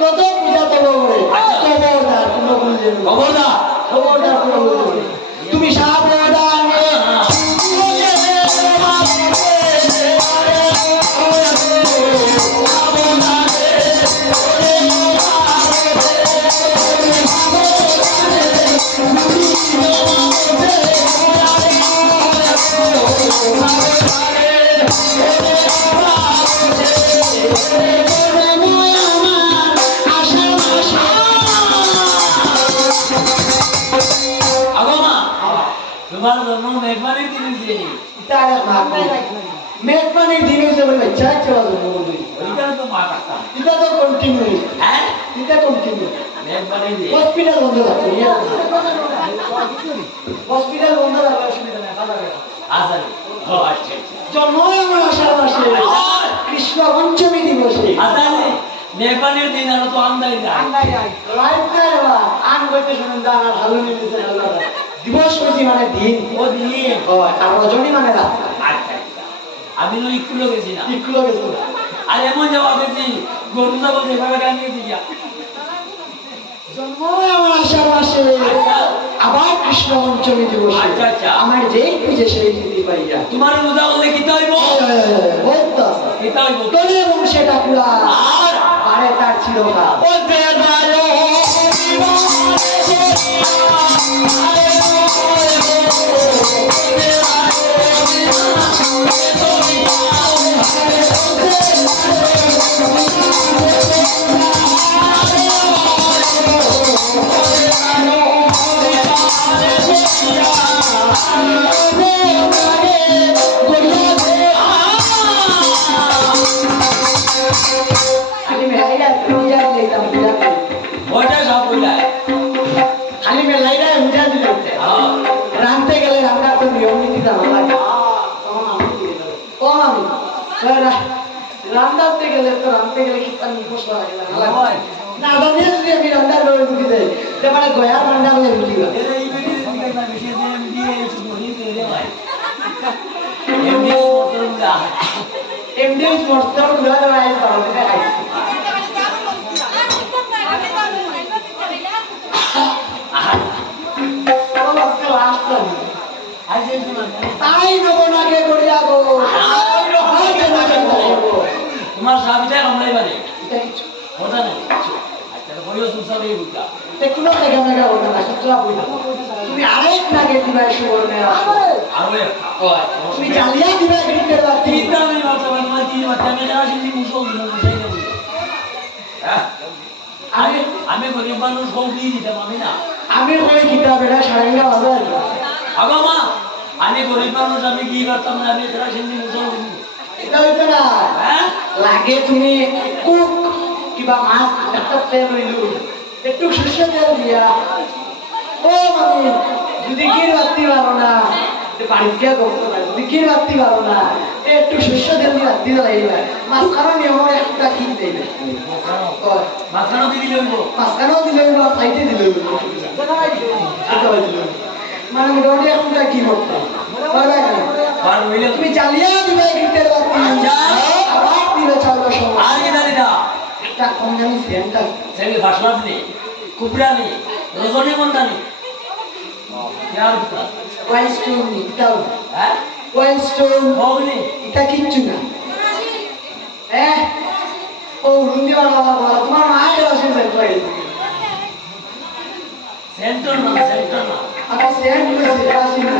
কত পূজা তব। খবরদার। খবরদার খবরদার। তুমি সাবধান তোমার জন্য মেঘমানি দিয়েছি তারা ভাব মেঘমানির দিন হয়েছে বলে ইচ্ছা ইচ্ছা বাজে বন্ধু ওইখানে তো মা কাটতাম এটা তো কন্টিনিউ হ্যাঁ? এটা কন্টিনিউ মেঘমানি দিয়ে হসপিটাল বন্ধ রাখো হসপিটাল বন্ধ রাখো অসুবিধা নেই ভালো লাগে আচ্ছা ও আচ্ছা জন্মই আমার আষাঢ় মাসে। কৃষ্ণ পঞ্চমী দিবসে। আচ্ছা মেঘমানির দিন আরও তো আমদাই যায় রাইট নাই। বাবা আন করতে শুনুন দান আর ভালো নিতেছে দিবস হয়েছি মানে দিন। ও হয় আর রজনী মানে রাত। আচ্ছা আচ্ছা। আমি তো স্কুলে গেছি না। ইকুলো গেছে আর এমন যাওয়া গেছি গরু যাব যেভাবে গান গেছি গিয়া। আমার মাসে। আবার কৃষ্ণ পঞ্চমী দিবসে। আচ্ছা, আচ্ছা। আমার যেই সেই তোমার রোজা বললে কি হইব? বলতো কি হইব? তোরে বংশে ডাকুরা আর? পারে তার চিরকাল। ও দেবালো খালি মেলাইরা পূজা দিলাম পূজা ওটা সব বইলা খালি মেলাইরা পূজা দিলাম হ্যাঁ। রাঁধতে গেলে রান্নার তো নিয়ম নীতি জানা লাগে। ও আমি রান্নাতে গেলে তো রাঁধতে গেলে কি মুখোশ করা লাগে। না। না জানিয়ে যদি আমি রান্নার করে ঢুকি দেয় যে মানে গয়া রান্না করে ঢুকি এমনি এমনি মস্ত ঘুরা দেওয়া আই পারো এটা খাইছি আহা ও আজকে লাস্ট আই যে তোমার তাই নব নাকে করিয়া গো তোমার সাবিতা কামলাই বারে ওটা নেই আচ্ছা বইও সুসাবে বুঝা এখনও থেকে মেগা বলতে না সত্যি বই তুমি আরেক নাকে দিবা এসে বলবে আরও? তুমি জালিয়া দিবা গ্রিটের বাতি তিনটা আমি আমি যারা শুনি মুসল দিন বুঝাই দেব আমি আমি গরিব মানুষ হোক দিয়ে দিতাম আমি না? আমি কই কিতাব এটা সারেঙ্গা বাজার আগো মা আমি গরিব মানুষ আমি কি করতাম না? আমি যারা শুনি মুসল এটা হইতো না হ্যাঁ? লাগে তুমি কুক কিবা মাছ একটা তেল হইলু একটু শস্য তেল দিয়া। ও মামি যদি কি রাত্রি পারো না? বাড়িতে গিয়া করতে পারো যদি কি রাত্রি পারো না? একটু শস্য তেল দিয়ে রাত্রি কারণ নিয়ম একটা কিন দেবে মাঝখানে দিদি লইব মাঝখানেও দিলে সাইডে দিলে মানে মোটামুটি এখনটা কি করতাম তুমি চালিয়ে দিবে আচ্ছা। আবার দিবে সময় আর কি জানি না একটা কম দামি সেন্টার। সেমি ফাসলাত নি কুপড়া নি রজনী মন্ডা নি। ইয়ার ভিতর ওয়াইন স্টোন এটাও হ্যাঁ? ওয়াইন স্টোন এটা কিচ্ছু না। হ্যাঁ? ও রুন্দি বাবা বাবা তোমার মায়ের অসুবিধা করে সেন্টার না সেন্টার না। আমি সেন্ট করেছি আসি না?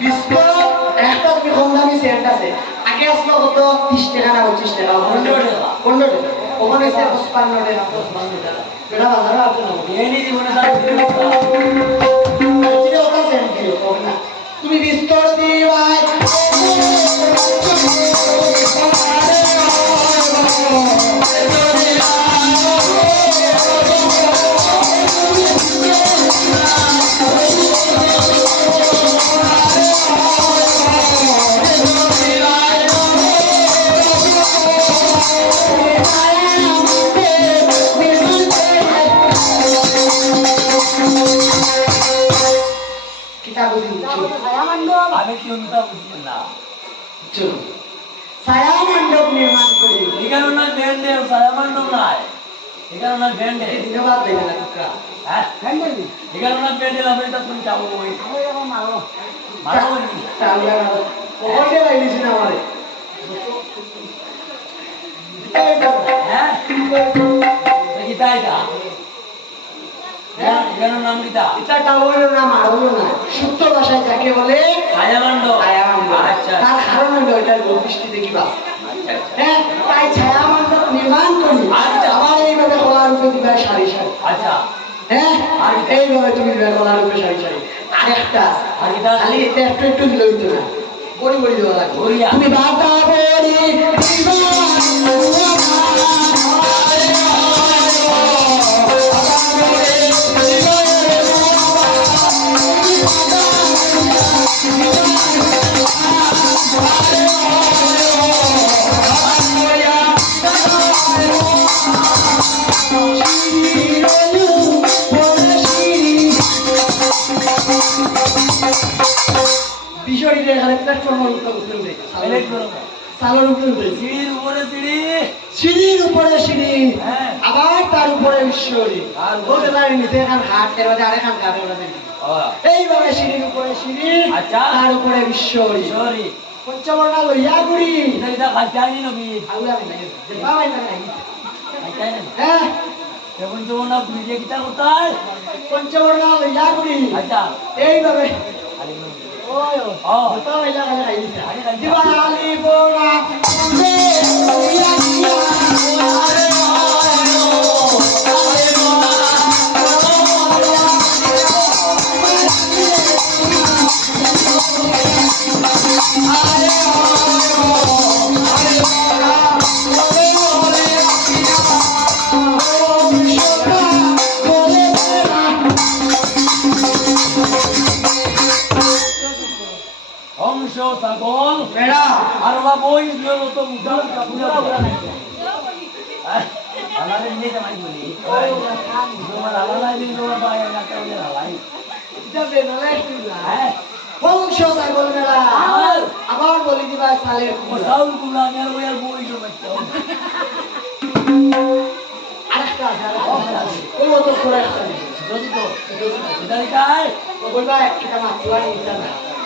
বিস্কুট একটা কম দামি সেন্ট আছে। আগে আসলো কত? তিরিশ টাকা না পঁচিশ টাকা? পনেরো টাকা। পনেরো টাকা। ওখানে এসে পঁচপান্ন টাকা পঁচপান্ন টাকা। এটা বাজারে না? এই জীবনে আমি কি অনুতা বুঝি না। ছায়া মণ্ডপ নির্মাণ করি এখানে না ব্যান্ডে সায়ামান্ড নাই। এখানে না ব্যান্ডে ধন্যবাদ দেবে না কুকা হ্যাঁ? এখানে না ব্যান্ডে আমি তো তুমি যাব ওই মারো নি। তাহলে লাগিয়েছি না আমারে হ্যাঁ? দেখি তাই তা এখানে নাম কিতা এটা টাওয়ারের নাম আরও না সুপ্ত ভাষায় যাকে বলে সায়ামান্ড ছায়া আচ্ছা। তার কারণ হলো এটার বৈশিষ্ট্য দেখিবা হ্যাঁ তাই ছায়া নির্মাণ করি আচ্ছা। আবার এইভাবে কলার উপরে দিবা সারি সারি। আচ্ছা। হ্যাঁ আর এইভাবে তুমি দিবা কলার উপরে সারি। সারি আরেকটা খালি এটা একটু একটু দিলে হইতো না। বড়ি বড়ি দেওয়া লাগবে। তুমি বাতা বড়ি বিশরীরে এখানে প্ল্যাটফর্মের উপরে উঠে সালের উপরে উঠে সিঁড়ির উপরে সিঁড়ি। সিঁড়ির উপরে সিঁড়ি। হ্যাঁ। আবার তার উপরে ঈশ্বরী আর বলতে পারি নিচে এখান হাট এর মধ্যে আরেকখান কাঠের মধ্যে এইভাবে সিঁড়ির উপরে সিঁড়ি আচ্ছা। তার উপরে বিশ্বরী। সরি পঞ্চবর্ণা লইয়া গুড়ি। এটা খাইতানি নবি আমি? নাই না নাই হ্যাঁ। কিতা কোথায় লইয়া গুড়ি। আচ্ছা। এইভাবে খালি ওই ও ও পাওয়াই না খাই খাই দিছে আরে ছাগল আর বই নিয়ে যাই বলি। তোমার আলাদা দিন আলাই যাবে নলে শুলা হ্যাঁ। বংশ ছাগল মেলা। আবার বলি দিবা সালের ওই আর বই জো আরেকটা আছে আরেকটা আছে। ওই মতো করে একটা দিবে। যদি তো। এটা কাই তো বলবা একটা মাছ লাগে এটা না।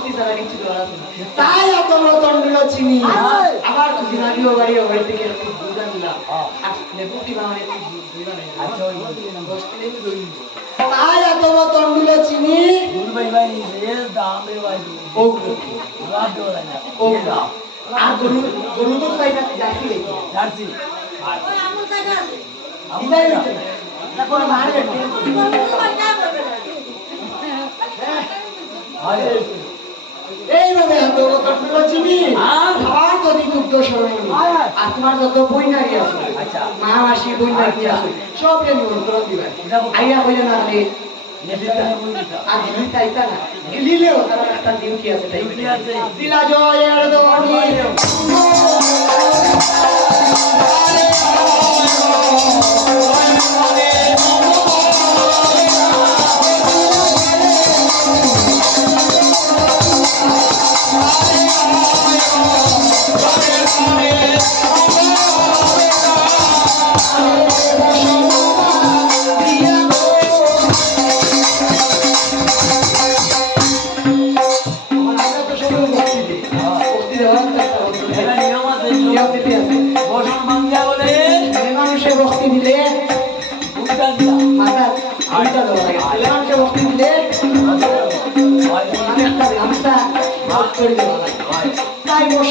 বস্তি ছাড়া কিছু না। তাই এত বোতলগুলো চিনি। আবার দুদিন আগে ও বাড়ি, বাড়ি থেকে একটু দুধ আনলাম। লেবু কি বানায়, একটু দুধ, দই আচ্ছা ওই বলি দশ দই তাই এত বোতলগুলো চিনি। দুধ ভাই ভাই এর দাম রে ভাই ওগুলো রাত দেওয়া না ও আর গরু গরু দুধ পাই না জার্সি লেগে জার্সি? এটাই হচ্ছে না। তারপরে মারবে হয়। এইভাবে এত বোতলগুলো চিনি আর? খাবার যদি দুগ্ধ সরণি আর তোমার যত বই নারী আছে। আচ্ছা। মা মাসি বই নারী আছে সব যে নিমন্ত্রণ দিবা। আইয়া কইলে না রে আর দিলি তাইতা না। গিলিলেও তার একটা ডিউটি আছে ডিউটি আছে। দিলা জয়ের দনি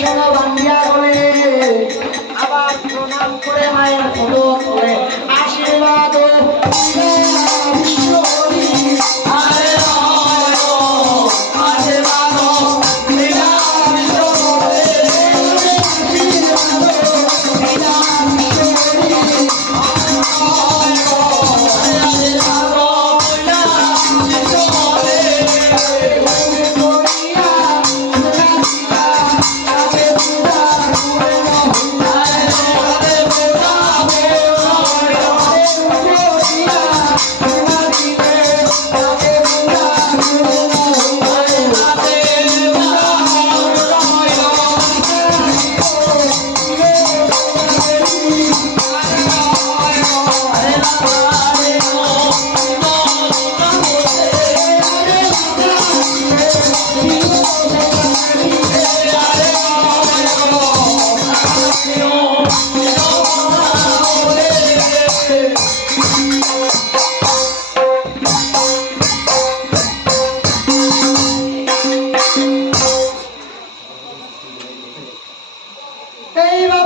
তাই বসে না বান্ধিয়া বলে আবার প্রণাম করে মায়ের আশীর্বাদ